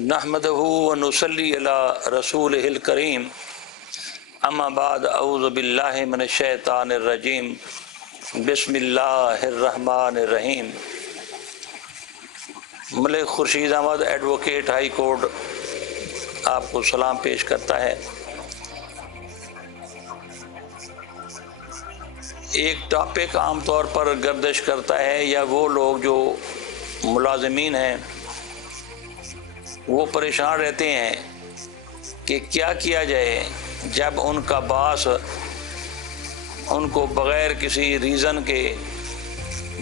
नहमदहू व नुसल्ली अला रसूलिहिल करीम अम्मा बाद अऊज़ु बिल्लाहि मिनश शैतानिर रजीम बिस्मिल्लाहिर रहमानिर रहीम। Malik Khurshid Ahmad advocate high court आपको सलाम पेश करता है। एक टॉपिक आम तौर पर गर्दिश करता है या वो लोग जो मुलाज़मीन हैं वो परेशान रहते हैं कि क्या किया जाए जब उनका बॉस उनको बग़ैर किसी रीज़न के,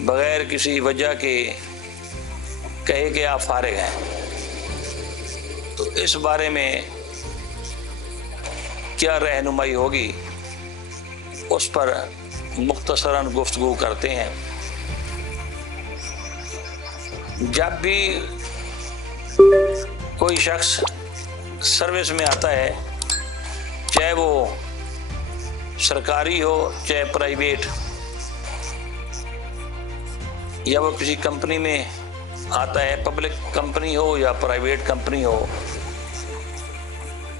बग़ैर किसी वजह के कहे कि आप फारिग हैं। तो इस बारे में क्या रहनुमाई होगी, उस पर मुख्तसरन गुफ्तगू करते हैं। जब भी कोई शख्स सर्विस में आता है, चाहे वो सरकारी हो चाहे प्राइवेट, या वो किसी कंपनी में आता है, पब्लिक कंपनी हो या प्राइवेट कंपनी हो,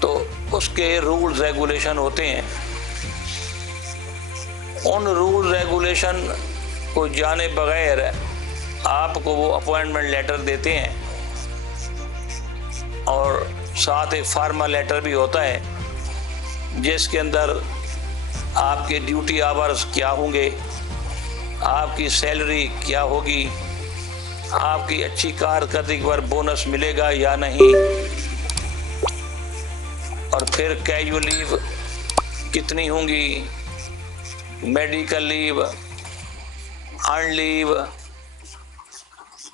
तो उसके रूल्स रेगुलेशन होते हैं। उन रूल रेगुलेशन को जाने बगैर आपको वो अपॉइंटमेंट लेटर देते हैं और साथ एक फार्मा लेटर भी होता है जिसके अंदर आपके ड्यूटी आवर्स क्या होंगे, आपकी सैलरी क्या होगी, आपकी अच्छी कारकर्दगी पर बोनस मिलेगा या नहीं, और फिर कैजुअल लीव कितनी होंगी, medical leave, earn leave,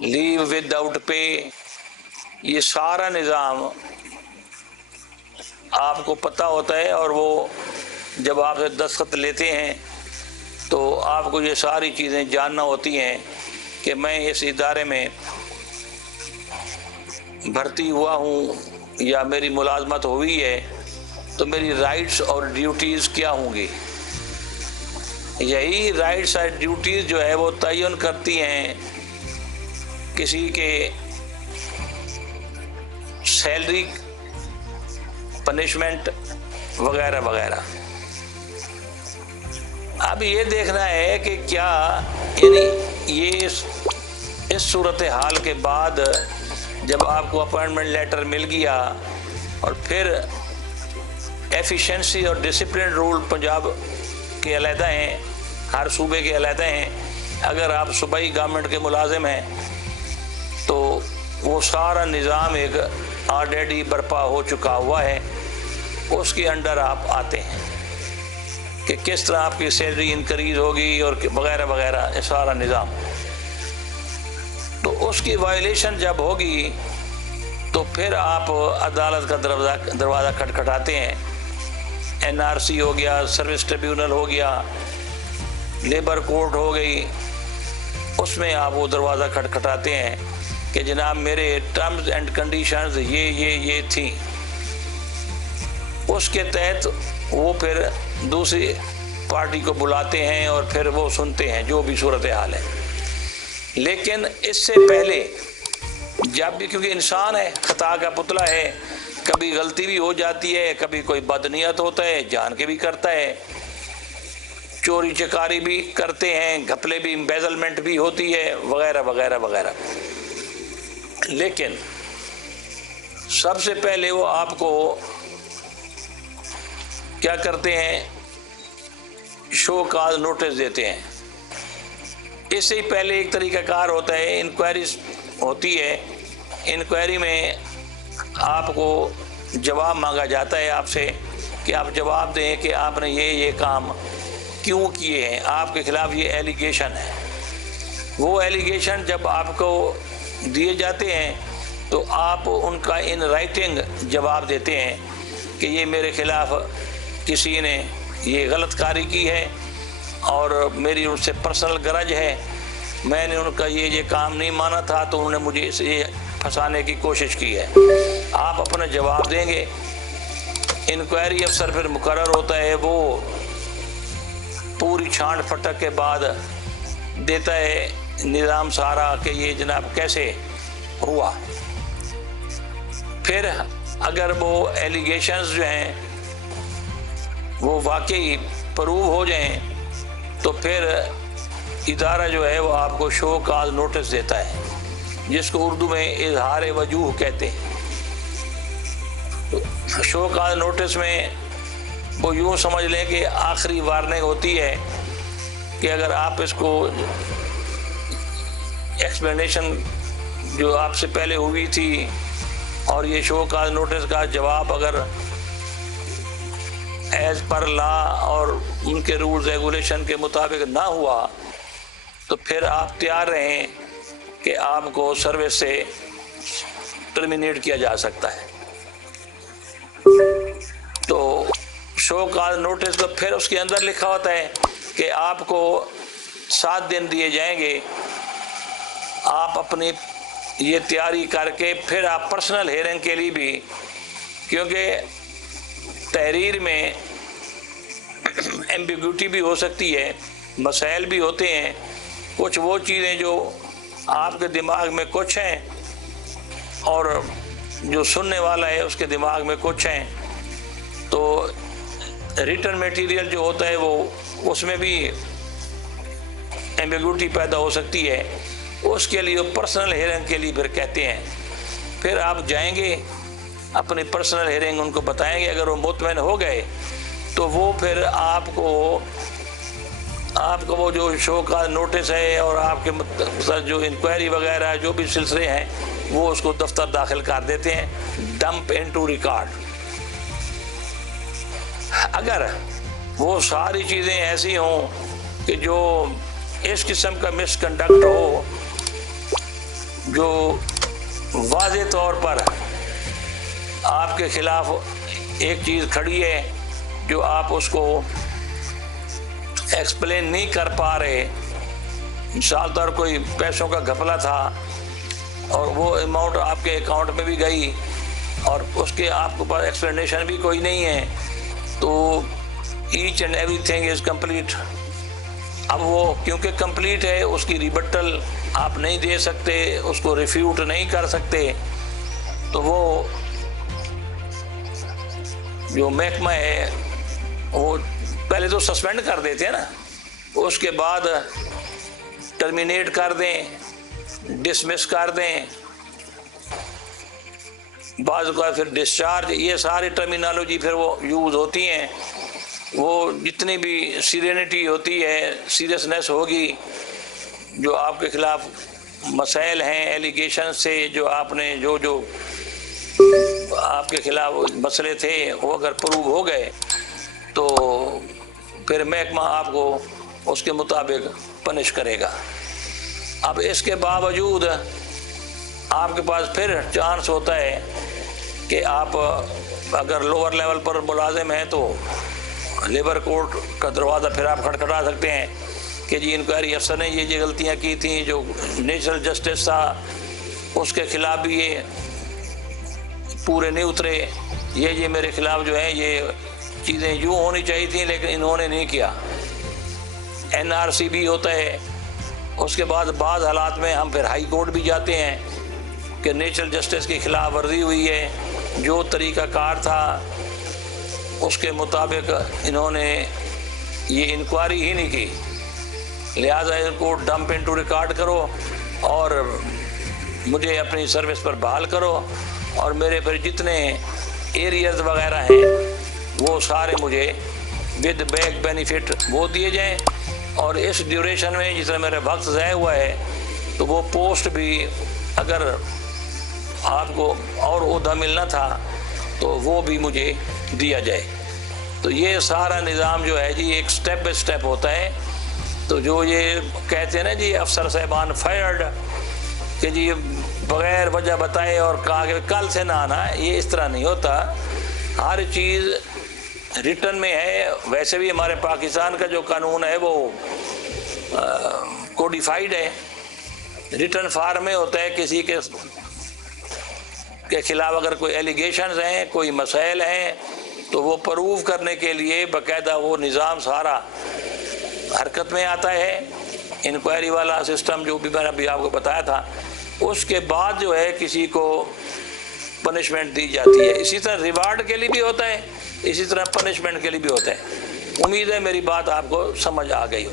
leave without pay, ये सारा निज़ाम आपको पता होता है। और वो जब आपसे दस्तखत लेते हैं तो आपको ये सारी चीज़ें जानना होती हैं कि मैं इस इदारे में भर्ती हुआ हूँ या मेरी मुलाजमत हुई है, तो मेरी राइट्स और ड्यूटीज़ क्या होंगी। यही राइट्स और ड्यूटीज़ जो है वो तयन करती हैं किसी के सैलरी, पनिशमेंट वगैरह वगैरह। अब ये देखना है कि क्या यानी ये इस सूरत हाल के बाद जब आपको अपॉइंटमेंट लेटर मिल गया और फिर एफिशिएंसी और डिसिप्लिन रूल पंजाब के अलहदा हैं, हर सूबे के अलहदा हैं। अगर आप सूबाई गवर्नमेंट के मुलाजिम हैं तो वो सारा निज़ाम एक ऑलरेडी बर्पा हो चुका हुआ है, उसके अंडर आप आते हैं कि किस तरह आपकी सैलरी इंक्रीज होगी और वगैरह वगैरह, ये सारा निज़ाम। तो उसकी वायलेशन जब होगी तो फिर आप अदालत का दरवाज़ा खटखटाते हैं। एनआरसी हो गया, सर्विस ट्रिब्यूनल हो गया, लेबर कोर्ट हो गई, उसमें आप वो दरवाज़ा खटखटाते हैं कि जनाब मेरे टर्म्स एंड कंडीशंस ये थी। उसके तहत वो फिर दूसरी पार्टी को बुलाते हैं और फिर वो सुनते हैं जो भी सूरत हाल है। लेकिन इससे पहले जब भी, क्योंकि इंसान है, खता का पुतला है, कभी गलती भी हो जाती है, कभी कोई बदनीयत होता है, जान के भी करता है, चोरी चकारी भी करते हैं, घपले भी, एम्बेजलमेंट भी होती है, वगैरह वगैरह वगैरह। लेकिन सबसे पहले वो आपको क्या करते हैं, शो काज नोटिस देते हैं। इससे ही पहले एक तरीक़ाकार होता है, इंक्वायरी होती है। इंक्वायरी में आपको जवाब मांगा जाता है आपसे कि आप जवाब दें कि आपने ये काम क्यों किए हैं, आपके खिलाफ ये एलिगेशन है। वो एलिगेशन जब आपको दिए जाते हैं तो आप उनका इन राइटिंग जवाब देते हैं कि ये मेरे खिलाफ किसी ने ये गलतकारी की है और मेरी उनसे पर्सनल गरज है, मैंने उनका ये काम नहीं माना था तो उन्होंने मुझे इसे फंसाने की कोशिश की है। आप अपना जवाब देंगे। इंक्वायरी अफसर फिर मुकर्रर होता है, वो पूरी छांट फटक के बाद देता है निज़ाम सारा कि ये जनाब कैसे हुआ। फिर अगर वो एलिगेशंस जो हैं वो वाकई प्रूव हो जाएं तो फिर इदारा जो है वो आपको शो काज नोटिस देता है, जिसको उर्दू में इजहार वजूह कहते हैं। शो काज नोटिस में वो यूँ समझ लें कि आखिरी वार्निंग होती है कि अगर आप इसको एक्सप्लेनेशन जो आपसे पहले हुई थी और ये शो काज नोटिस का जवाब अगर एज पर लॉ और उनके रूल्स रेगुलेशन के मुताबिक ना हुआ तो फिर आप तैयार रहें कि आपको सर्विस से टर्मिनेट किया जा सकता है। तो शो काज नोटिस तो फिर उसके अंदर लिखा होता है कि आपको 7 दिन दिए जाएंगे, आप अपनी ये तैयारी करके फिर आप पर्सनल हेयरिंग के लिए भी, क्योंकि तहरीर में एम्बिग्यूटी भी हो सकती है, मसाइल भी होते हैं, कुछ वो चीज़ें जो आपके दिमाग में कुछ हैं और जो सुनने वाला है उसके दिमाग में कुछ हैं, तो रिटन मटेरियल जो होता है वो उसमें भी एम्बिग्यूटी पैदा हो सकती है। उसके लिए पर्सनल हेयरिंग के लिए फिर कहते हैं, फिर आप जाएंगे अपनी पर्सनल हेयरिंग उनको बताएंगे, अगर वो मुतमईन हो गए तो वो फिर आपको वो जो शो का नोटिस है और आपके जो इंक्वायरी वगैरह जो भी सिलसिले हैं वो उसको दफ्तर दाखिल कर देते हैं, डंप इनटू रिकॉर्ड। अगर वो सारी चीज़ें ऐसी हों कि जो इस किस्म का मिसकंडक्ट हो जो वाज़े तौर पर आपके खिलाफ एक चीज़ खड़ी है जो आप उसको एक्सप्लेन नहीं कर पा रहे, मिसाल तौर कोई पैसों का घपला था और वो अमाउंट आपके अकाउंट में भी गई और उसके आपके पास एक्सप्लेनेशन भी कोई नहीं है, तो each and everything is complete. अब वो क्योंकि कंप्लीट है उसकी रिबटल आप नहीं दे सकते, उसको रिफ्यूट नहीं कर सकते, तो वो जो महकमा है वो पहले तो सस्पेंड कर देते हैं ना, उसके बाद टर्मिनेट कर दें, डिसमिस कर दें, बाज़ का फिर डिस्चार्ज, ये सारी टर्मिनोलॉजी फिर वो यूज़ होती हैं। वो जितनी भी सीरियनिटी होती है, सीरियसनेस होगी, जो आपके खिलाफ मसाइल हैं एलिगेशन से, जो आपने जो आपके खिलाफ मसले थे वो अगर प्रूव हो गए तो फिर महकमा आपको उसके मुताबिक पनिश करेगा। अब इसके बावजूद आपके पास फिर चांस होता है कि आप अगर लोअर लेवल पर मुलाजिम हैं तो लेबर कोर्ट का दरवाज़ा फिर आप खटखटा सकते हैं कि जी इंक्वायरी अफसर ने ये गलतियाँ की थी, जो नेचुरल जस्टिस था उसके खिलाफ भी ये पूरे नहीं उतरे, ये मेरे खिलाफ जो है ये चीज़ें यूँ होनी चाहिए थी लेकिन इन्होंने नहीं किया। NRC भी होता है। उसके बाद बाज़ हालात में हम फिर हाई कोर्ट भी जाते हैं कि नेचुरल जस्टिस की खिलाफ वर्जी हुई है, जो तरीक़ाकार था उसके मुताबिक इन्होंने ये इंक्वायरी ही नहीं की, लिहाजा इनको डंप इनटू रिकॉर्ड करो और मुझे अपनी सर्विस पर बहाल करो और मेरे फिर जितने एरियाज वगैरह हैं वो सारे मुझे विद बैक बेनिफिट वो दिए जाएं, और इस ड्यूरेशन में जितना मेरा वक्त ज़ाया हुआ है तो वो पोस्ट भी अगर आपको और ओहदा मिलना था तो वो भी मुझे दिया जाए। तो ये सारा निज़ाम जो है जी एक स्टेप बाय स्टेप होता है। तो जो ये कहते हैं ना जी अफसर साहबान फायर्ड कि जी बग़ैर वजह बताए और कहा कि कल से ना आना, ये इस तरह नहीं होता। हर चीज़ रिटर्न में है। वैसे भी हमारे पाकिस्तान का जो कानून है वो कोडिफाइड है, रिटर्न फार्म में होता है। किसी के खिलाफ अगर कोई एलिगेशंस हैं, कोई मसाइल हैं, तो वो प्रूव करने के लिए बाकायदा वो निज़ाम सारा हरकत में आता है। इंक्वायरी वाला सिस्टम जो भी मैंने अभी आपको बताया था, उसके बाद जो है किसी को पनिशमेंट दी जाती है। इसी तरह रिवार्ड के लिए भी होता है, इसी तरह पनिशमेंट के लिए भी होता है। उम्मीद है मेरी बात आपको समझ आ गई हो।